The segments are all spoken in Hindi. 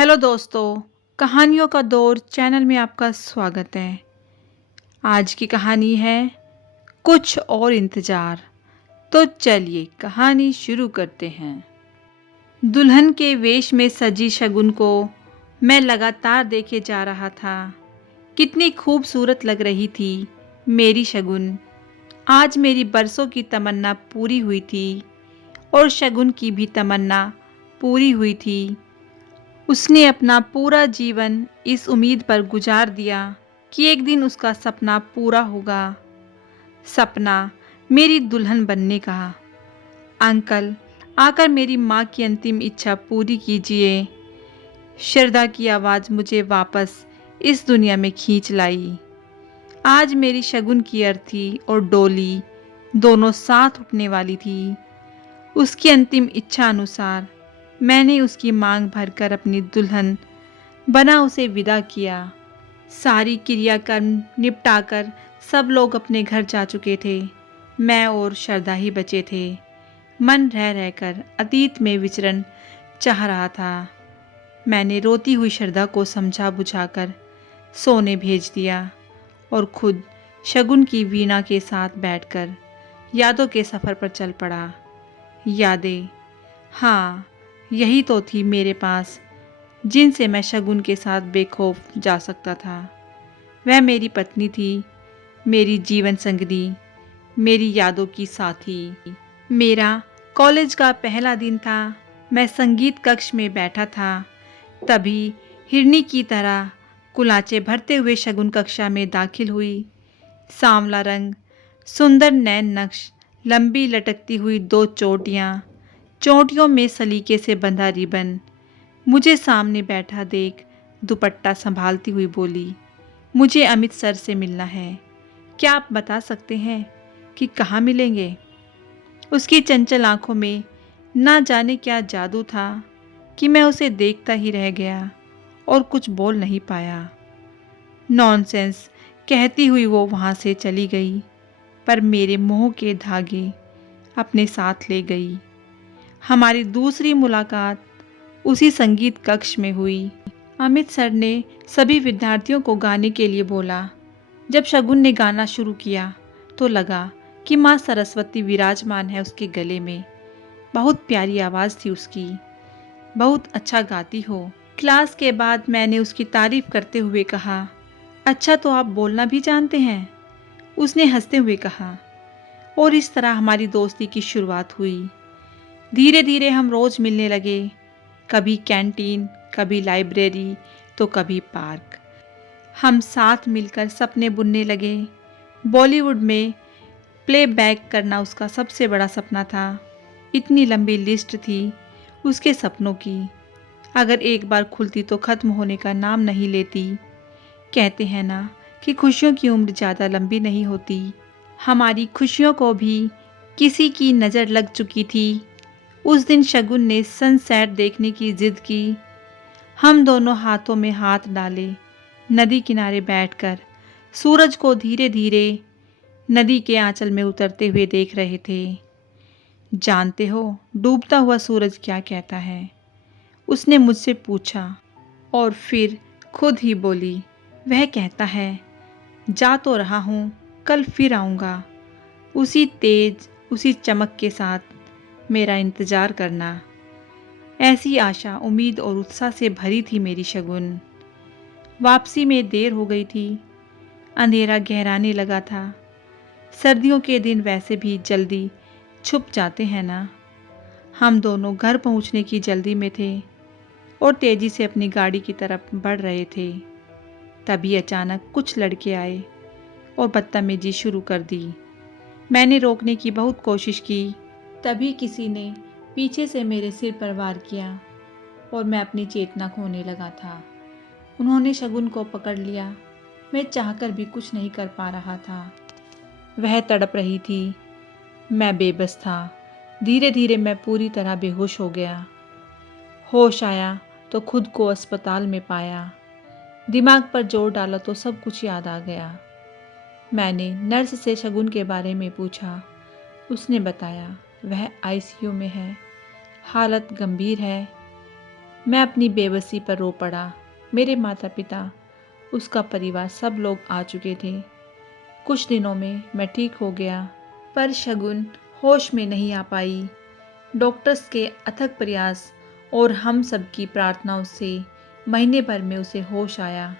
हेलो दोस्तों, कहानियों का दौर चैनल में आपका स्वागत है। आज की कहानी है कुछ और इंतज़ार। तो चलिए कहानी शुरू करते हैं। दुल्हन के वेश में सजी शगुन को मैं लगातार देखे जा रहा था। कितनी खूबसूरत लग रही थी मेरी शगुन। आज मेरी बरसों की तमन्ना पूरी हुई थी और शगुन की भी तमन्ना पूरी हुई थी। उसने अपना पूरा जीवन इस उम्मीद पर गुजार दिया कि एक दिन उसका सपना पूरा होगा। सपना मेरी दुल्हन बनने का। अंकल, आकर मेरी माँ की अंतिम इच्छा पूरी कीजिए। श्रद्धा की आवाज़ मुझे वापस इस दुनिया में खींच लाई। आज मेरी शगुन की अर्थी और डोली दोनों साथ उठने वाली थी। उसकी अंतिम इच्छा अनुसार मैंने उसकी मांग भरकर अपनी दुल्हन बना उसे विदा किया। सारी क्रियाकर्म निपटाकर सब लोग अपने घर जा चुके थे। मैं और श्रद्धा ही बचे थे। मन रह रहकर अतीत में विचरण चाह रहा था। मैंने रोती हुई श्रद्धा को समझा बुझाकर सोने भेज दिया और खुद शगुन की वीणा के साथ बैठकर यादों के सफ़र पर चल पड़ा। यादें, हाँ, यही तो थी मेरे पास, जिनसे मैं शगुन के साथ बेखौफ जा सकता था। वह मेरी पत्नी थी, मेरी जीवन संगनी, मेरी यादों की साथी। मेरा कॉलेज का पहला दिन था। मैं संगीत कक्ष में बैठा था। तभी हिरनी की तरह कुलाचे भरते हुए शगुन कक्षा में दाखिल हुई। सांवला रंग, सुंदर नैन नक्श, लंबी लटकती हुई दो चोटियाँ, चोटियों में सलीके से बंधा रिबन। मुझे सामने बैठा देख दुपट्टा संभालती हुई बोली, मुझे अमित सर से मिलना है। क्या आप बता सकते हैं कि कहाँ मिलेंगे? उसकी चंचल आंखों में ना जाने क्या जादू था कि मैं उसे देखता ही रह गया और कुछ बोल नहीं पाया। नॉनसेंस कहती हुई वो वहाँ से चली गई, पर मेरे मोह के धागे अपने साथ ले गई। हमारी दूसरी मुलाकात उसी संगीत कक्ष में हुई। अमित सर ने सभी विद्यार्थियों को गाने के लिए बोला। जब शगुन ने गाना शुरू किया तो लगा कि माँ सरस्वती विराजमान है उसके गले में। बहुत प्यारी आवाज़ थी उसकी। बहुत अच्छा गाती हो। क्लास के बाद मैंने उसकी तारीफ करते हुए कहा, अच्छा तो आप बोलना भी जानते हैं? उसने हंसते हुए कहा। और इस तरह हमारी दोस्ती की शुरुआत हुई। धीरे धीरे हम रोज़ मिलने लगे। कभी कैंटीन, कभी लाइब्रेरी, तो कभी पार्क। हम साथ मिलकर सपने बुनने लगे। बॉलीवुड में प्लेबैक करना उसका सबसे बड़ा सपना था। इतनी लंबी लिस्ट थी उसके सपनों की, अगर एक बार खुलती तो ख़त्म होने का नाम नहीं लेती। कहते हैं ना कि खुशियों की उम्र ज़्यादा लंबी नहीं होती। हमारी खुशियों को भी किसी की नज़र लग चुकी थी। उस दिन शगुन ने सनसेट देखने की जिद की। हम दोनों हाथों में हाथ डाले नदी किनारे बैठकर सूरज को धीरे धीरे नदी के आंचल में उतरते हुए देख रहे थे। जानते हो डूबता हुआ सूरज क्या कहता है? उसने मुझसे पूछा और फिर खुद ही बोली, वह कहता है, जा तो रहा हूँ, कल फिर आऊँगा। उसी तेज, उसी चमक के साथ मेरा इंतज़ार करना। ऐसी आशा, उम्मीद और उत्साह से भरी थी मेरी शगुन। वापसी में देर हो गई थी। अंधेरा गहराने लगा था। सर्दियों के दिन वैसे भी जल्दी छुप जाते हैं ना। हम दोनों घर पहुंचने की जल्दी में थे और तेजी से अपनी गाड़ी की तरफ बढ़ रहे थे। तभी अचानक कुछ लड़के आए और बदतमीजी शुरू कर दी। मैंने रोकने की बहुत कोशिश की। तभी किसी ने पीछे से मेरे सिर पर वार किया और मैं अपनी चेतना खोने लगा था। उन्होंने शगुन को पकड़ लिया। मैं चाहकर भी कुछ नहीं कर पा रहा था। वह तड़प रही थी, मैं बेबस था। धीरे धीरे मैं पूरी तरह बेहोश हो गया। होश आया तो खुद को अस्पताल में पाया। दिमाग पर जोर डाला तो सब कुछ याद आ गया। मैंने नर्स से शगुन के बारे में पूछा। उसने बताया वह आईसीयू में है, हालत गंभीर है। मैं अपनी बेबसी पर रो पड़ा। मेरे माता पिता, उसका परिवार, सब लोग आ चुके थे। कुछ दिनों में मैं ठीक हो गया, पर शगुन होश में नहीं आ पाई। डॉक्टर्स के अथक प्रयास और हम सब की प्रार्थनाओं से महीने भर में उसे होश आया।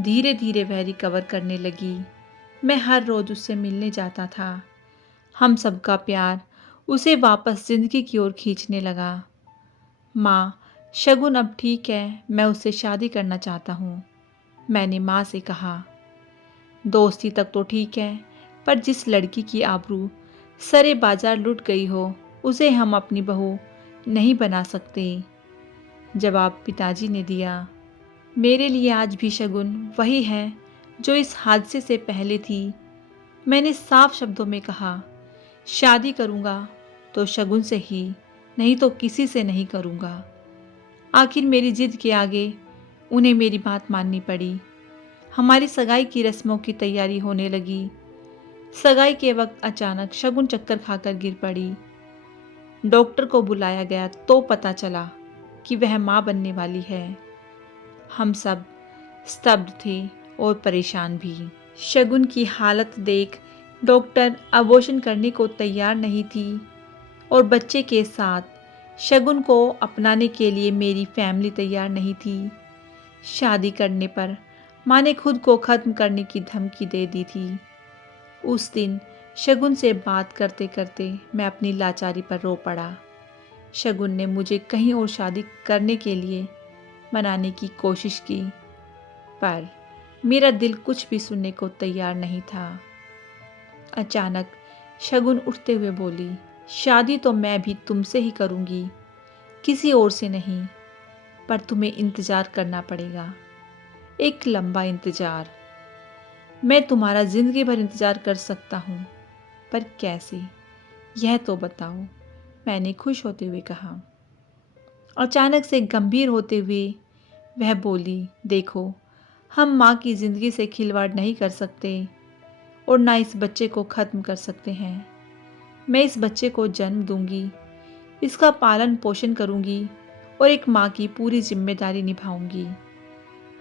धीरे धीरे वह रिकवर करने लगी। मैं हर रोज़ उससे मिलने जाता था। हम सबका प्यार उसे वापस जिंदगी की ओर खींचने लगा। माँ, शगुन अब ठीक है, मैं उससे शादी करना चाहता हूँ। मैंने माँ से कहा। दोस्ती तक तो ठीक है, पर जिस लड़की की आबरू सरे बाजार लुट गई हो, उसे हम अपनी बहू नहीं बना सकते। जवाब पिताजी ने दिया। मेरे लिए आज भी शगुन वही है जो इस हादसे से पहले थी। मैंने साफ शब्दों में कहा, शादी करूँगा तो शगुन से ही, नहीं तो किसी से नहीं करूँगा। आखिर मेरी जिद के आगे उन्हें मेरी बात माननी पड़ी। हमारी सगाई की रस्मों की तैयारी होने लगी। सगाई के वक्त अचानक शगुन चक्कर खाकर गिर पड़ी। डॉक्टर को बुलाया गया तो पता चला कि वह माँ बनने वाली है। हम सब स्तब्ध थे और परेशान भी। शगुन की हालत देख डॉक्टर अबॉर्शन करने को तैयार नहीं थी और बच्चे के साथ शगुन को अपनाने के लिए मेरी फैमिली तैयार नहीं थी। शादी करने पर माँ ने खुद को ख़त्म करने की धमकी दे दी थी। उस दिन शगुन से बात करते करते मैं अपनी लाचारी पर रो पड़ा। शगुन ने मुझे कहीं और शादी करने के लिए मनाने की कोशिश की, पर मेरा दिल कुछ भी सुनने को तैयार नहीं था। अचानक शगुन उठते हुए बोली, शादी तो मैं भी तुमसे ही करूँगी, किसी और से नहीं, पर तुम्हें इंतज़ार करना पड़ेगा, एक लंबा इंतज़ार। मैं तुम्हारा ज़िंदगी भर इंतज़ार कर सकता हूँ, पर कैसे, यह तो बताओ, मैंने खुश होते हुए कहा। अचानक से गंभीर होते हुए वह बोली, देखो, हम माँ की ज़िंदगी से खिलवाड़ नहीं कर सकते और ना इस बच्चे को ख़त्म कर सकते हैं। मैं इस बच्चे को जन्म दूंगी, इसका पालन पोषण करूंगी और एक माँ की पूरी जिम्मेदारी निभाऊंगी।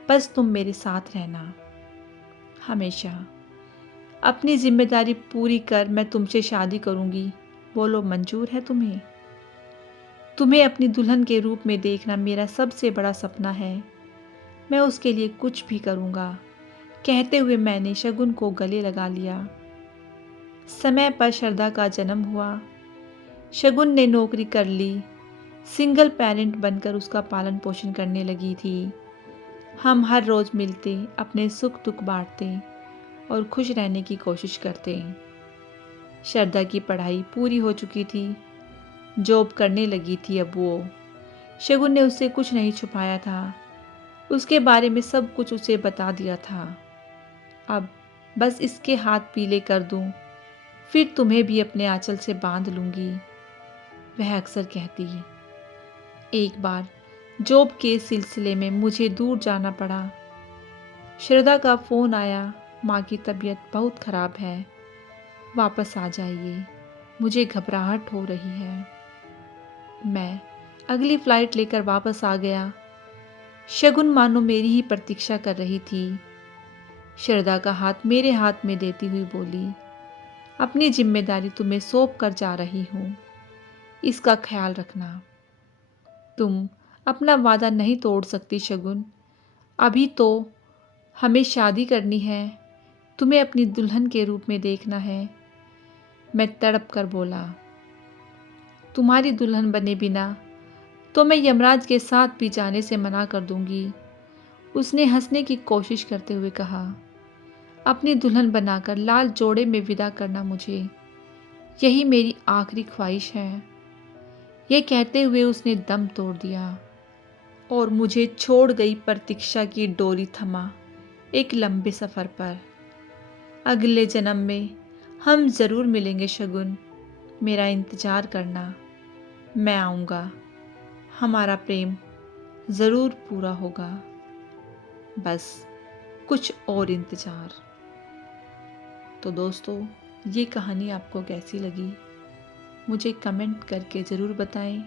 बस तुम मेरे साथ रहना हमेशा। अपनी जिम्मेदारी पूरी कर मैं तुमसे शादी करूंगी। बोलो, मंजूर है तुम्हें? तुम्हें अपनी दुल्हन के रूप में देखना मेरा सबसे बड़ा सपना है। मैं उसके लिए कुछ भी करूंगा। कहते हुए मैंने शगुन को गले लगा लिया। समय पर श्रद्धा का जन्म हुआ। शगुन ने नौकरी कर ली, सिंगल पेरेंट बनकर उसका पालन पोषण करने लगी थी। हम हर रोज़ मिलते, अपने सुख दुख बांटते और खुश रहने की कोशिश करते। श्रद्धा की पढ़ाई पूरी हो चुकी थी, जॉब करने लगी थी अब वो। शगुन ने उससे कुछ नहीं छुपाया था, उसके बारे में सब कुछ उसे बता दिया था। अब बस इसके हाथ पीले कर दूं, फिर तुम्हें भी अपने आंचल से बांध लूंगी, वह अक्सर कहती है। एक बार जॉब के सिलसिले में मुझे दूर जाना पड़ा। श्रद्धा का फ़ोन आया, माँ की तबीयत बहुत ख़राब है, वापस आ जाइए, मुझे घबराहट हो रही है। मैं अगली फ़्लाइट लेकर वापस आ गया। शगुन मानो मेरी ही प्रतीक्षा कर रही थी। श्रद्धा का हाथ मेरे हाथ में देती हुई बोली, अपनी जिम्मेदारी तुम्हें सौंप कर जा रही हूँ, इसका ख्याल रखना। तुम अपना वादा नहीं तोड़ सकती शगुन, अभी तो हमें शादी करनी है, तुम्हें अपनी दुल्हन के रूप में देखना है। मैं तड़प कर बोला, तुम्हारी दुल्हन बने बिना तो मैं यमराज के साथ भी जाने से मना कर दूंगी। उसने हंसने की कोशिश करते हुए कहा, अपनी दुल्हन बनाकर लाल जोड़े में विदा करना मुझे, यही मेरी आखिरी ख्वाहिश है। यह कहते हुए उसने दम तोड़ दिया और मुझे छोड़ गई प्रतीक्षा की डोरी थमा एक लंबे सफ़र पर। अगले जन्म में हम ज़रूर मिलेंगे शगुन, मेरा इंतज़ार करना, मैं आऊँगा, हमारा प्रेम ज़रूर पूरा होगा, बस कुछ और इंतज़ार। तो दोस्तों, ये कहानी आपको कैसी लगी मुझे कमेंट करके ज़रूर बताएं।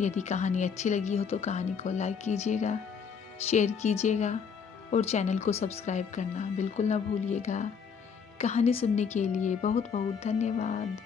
यदि कहानी अच्छी लगी हो तो कहानी को लाइक कीजिएगा, शेयर कीजिएगा और चैनल को सब्सक्राइब करना बिल्कुल ना भूलिएगा। कहानी सुनने के लिए बहुत बहुत धन्यवाद।